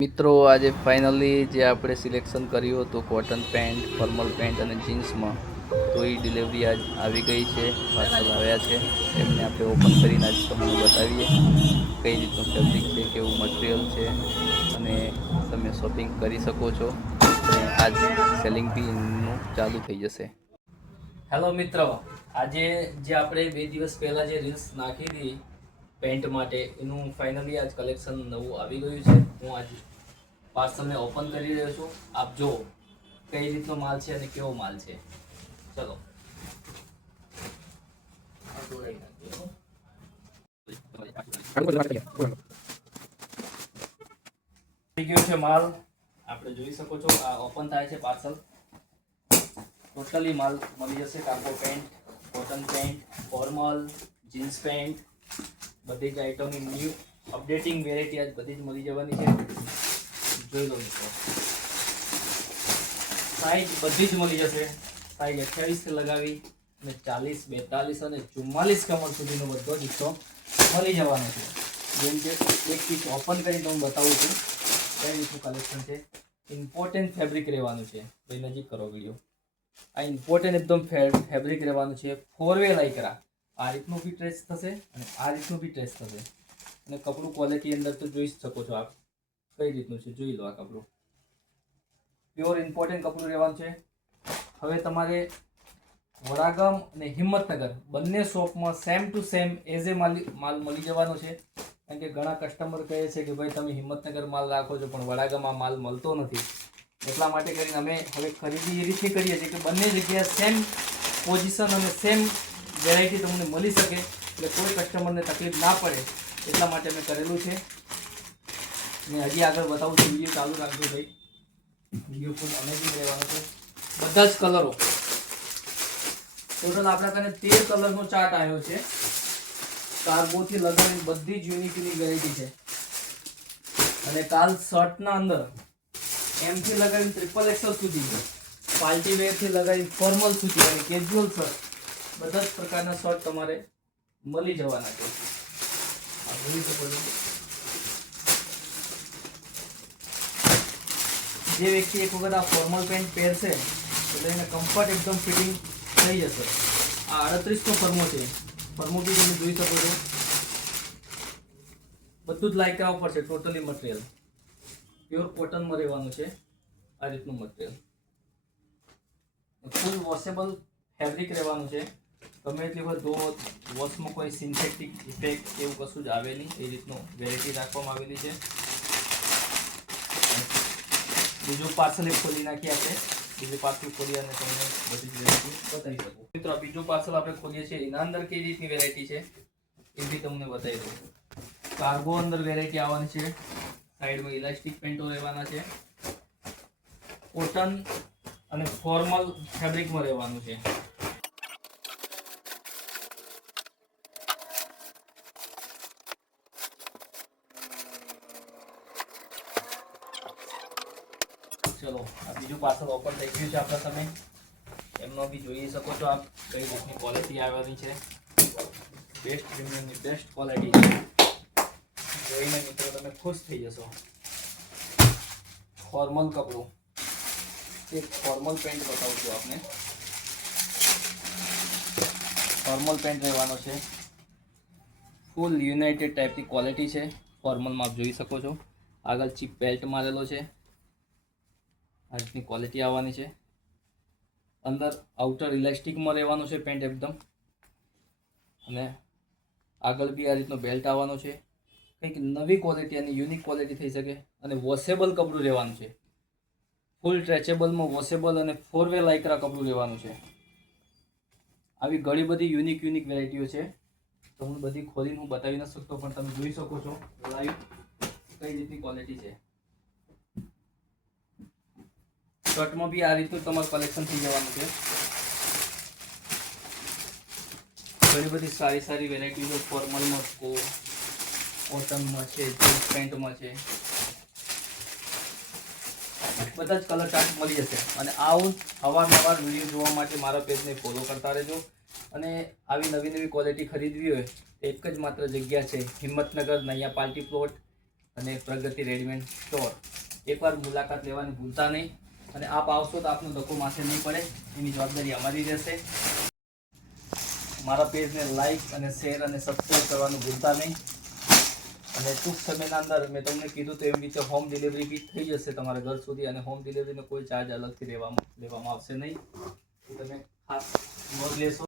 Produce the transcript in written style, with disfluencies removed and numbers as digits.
મિત્રો આજે ફાઇનલી જે આપણે સિલેક્શન કર્યું હતું કોટન પેન્ટ, ફોર્મલ પેન્ટ અને જીન્સમાં, તો એ ડિલિવરી આજ આવી ગઈ છે. પાર્સલ આવ્યા છે. એમને આપણે ઓપન કરીને આજ તમને બતાવીએ કઈ રીતનું ફેબ્રિક છે, કેવું મટીરિયલ છે અને તમે શોપિંગ કરી શકો છો. અને આજ સેલિંગ બી એનું ચાલુ થઈ જશે. હેલો મિત્રો, આજે જે આપણે 2 દિવસ પહેલાં જે રીલ્સ નાખી હતી પેન્ટ માટે, એનું ફાઇનલી આજ કલેક્શન નવું આવી ગયું છે. હું આજ પાર્સલને ઓપન કરી રહ્યો છું. આપ જો કઈ રીતનો માલ છે અને કેવો માલ છે. ચલો થઈ ગયો છે માલ. આપણે જોઈ શકો છો, આ ઓપન થાય છે પાર્સલ. ટોટલી માલ મળી જશે. Cargo pant, cotton pant, formal, jeans pant, બધી જ આઇટમની ન્યૂ અપડેટિંગ વેરાયટી આજ બધી જ મળી જવાની છે. જોઈ લો મિત્રો, સાઈઝ બધી જ મળી જશે. સાઈઝ 28 થી લગાવી અને 40, 42 અને 44 કમર સુધીનો બધો જથ્થો મળી જવાનો છે. જેમ કે એક પીસ ઓપન કરી હું બતાવું છું કઈ રીતનું કલેક્શન છે. ઇમ્પોર્ટન્ટ ફેબ્રિક રહેવાનું છે. ભાઈ નજીક કરો વિડીયો. આ ઇમ્પોર્ટન્ટ એકદમ ફેબ્રિક રહેવાનું છે. 4-વે લાઇક્રા. આ રીતનું બી ટ્રેસ થશે અને આ રીતનું બી ટ્રેસ થશે. અને કપડું ક્વોલિટી અંદર તો જોઈ શકો છો આપ કઈ રીતનું છે. જોઈ લો આ કપડું પ્યોર ઇમ્પોર્ટન્ટ કપડું રહેવાનું છે. હવે તમારે વડાગામ અને હિંમતનગર બંને શોપમાં સેમ ટુ સેમ એઝ એ માલ મળી જવાનો છે. કારણ કે ઘણા કસ્ટમર કહે છે કે ભાઈ તમે હિંમતનગર માલ રાખો છો પણ વડાગામમાં માલ મળતો નથી. એટલા માટે કરીને અમે હવે ખરીદી એ રીતે કરીએ છીએ કે બંને જગ્યાએ સેમ પોઝિશન અને સેમ વેરાયટી તમને મળી શકે, એટલે કોઈ કસ્ટમરને તકલીફ ના પડે એટલા માટે અમે કરેલું છે. ને હજી આગળ બતાવું છું. વિડીયો ચાલુ રાખજો ભાઈ. વિડીયો ફૂલ અમેઝિંગ રહેવાનો છે. બધા જ કલરો ટોટલ આપણા કને 13 કલરનો ચાર્ટ આવ્યો છે. કાર્ગોથી લગાવીને બધી જ યુનિક વેરાયટી છે. અને કાલ શર્ટના અંદર એમથી લગાવીને XXL સુધી, પાર્ટી વેરથી લગાવીને ફોર્મલ સુધી અને કેઝ્યુઅલ શર્ટ, બધા જ પ્રકારના શર્ટ તમારે મળી જવાના છે. આ જોઈ શકો છો. જે વ્યક્તિ એક વખત આ ફોર્મલ પેન્ટ પહેરશે એટલે એને કમ્ફર્ટ એકદમ ફિટિંગ થઈ જશે. આ 38 નો ફર્મો છે. ફર્મો બી તમે જોઈ શકો છો. બધું જ લાયકા ઉપર છે. ટોટલી મટીરિયલ પ્યોર કોટનમાં રહેવાનું છે. આ રીતનું મટીરિયલ ફૂલ વોશેબલ ફેબ્રિક રહેવાનું છે. ગમે એટલી વખત ધો, વોશમાં કોઈ સિન્થેટિક ઇફેક્ટ એવું કશું જ આવે નહીં. એ રીતનું વેરાયટી રાખવામાં આવેલી છે. બીજું પાર્સલ એક ખોલી નાખીએ આપણે. બીજું પાર્સલ ખોલી અને તમને બધી જ વેરાયટી બતાવી શકું. મિત્રો બીજું પાર્સલ આપણે ખોલીએ છીએ. એના અંદર કઈ રીતની વેરાયટી છે એ બી તમને બતાવી દઉં. કાર્ગો અંદર વેરાયટી આવવાની છે. સાઈડમાં ઇલાસ્ટિક પેન્ટો રહેવાના છે. કોટન અને ફોર્મલ ફેબ્રિકમાં રહેવાનું છે. ચલો આ બીજું પાર્સલ ઓપન થઈ ગયું છે આપણા તમે. એમનો બી જોઈ શકો છો આપ કઈ રીતની ક્વોલિટી આવવાની છે. બેસ્ટ પ્રીમિયમની બેસ્ટ ક્વોલિટી છે. જોઈને મિત્રો તમે ખુશ થઈ જશો. ફોર્મલ કપડું, એક ફોર્મલ પેન્ટ બતાવું છું આપને. ફોર્મલ પેન્ટ રહેવાનો છે. ફૂલ યુનાઇટેડ ટાઈપની ક્વોલિટી છે. ફોર્મલમાં આપ જોઈ શકો છો. આગળ ચીપ બેલ્ટ મારેલો છે. આ રીતની ક્વોલિટી આવવાની છે. અંદર આઉટર ઇલાસ્ટિકમાં રહેવાનું છે પેન્ટ એકદમ. અને આગળ બી આ રીતનો બેલ્ટ આવવાનો છે. કંઈક નવી ક્વોલિટી અને યુનિક ક્વોલિટી થઈ શકે. અને વોશેબલ કપડું રહેવાનું છે. ફૂલ સ્ટ્રેચેબલમાં વોશેબલ અને 4-વે લાઇક્રા કપડું રહેવાનું છે. આવી ઘણી બધી યુનિક વેરાયટીઓ છે. તો હું બધી ખોલીને હું બતાવી ન શકતો, પણ તમે જોઈ શકો છો લાઈવ કઈ રીતની ક્વોલિટી છે. શર્ટમાં બી આ રીતનું તમારું કલેક્શન થઈ જવાનું છે. ઘણી બધી સારી વેરાયટીઓ ફોર્મલમાં છે, કોટનમાં છે, જીન્સ પેન્ટમાં છે. બધા જ કલર ચાર્ટ મળી જશે. અને આવું અવારનવાર વિડીયો જોવા માટે મારા પેજને ફોલો કરતા રહેજો. અને આવી નવી ક્વોલિટી ખરીદવી હોય એક જ માત્ર જગ્યા છે હિંમતનગર નૈયા પાર્ટી પ્લોટ અને પ્રગતિ રેડીમેડ સ્ટોર એકવાર મુલાકાત લેવાની ભૂલતા નહીં. અને આપ આવશો તો આપનો ધક્કો માથે નહીં પડે, એની જવાબદારી અમારી રહેશે. મારા પેજને લાઈક અને શેર અને સબસ્ક્રાઈબ કરવાનું ભૂલતા નહીં. અને ટૂંક સમયના અંદર મેં તમને કીધું તો એમ રીતે હોમ ડિલિવરી બી થઈ જશે તમારા ઘર સુધી. અને હોમ ડિલિવરીનો કોઈ ચાર્જ અલગથી લેવામાં આવશે નહીં. તમે ખાસ નોંધ લેશો.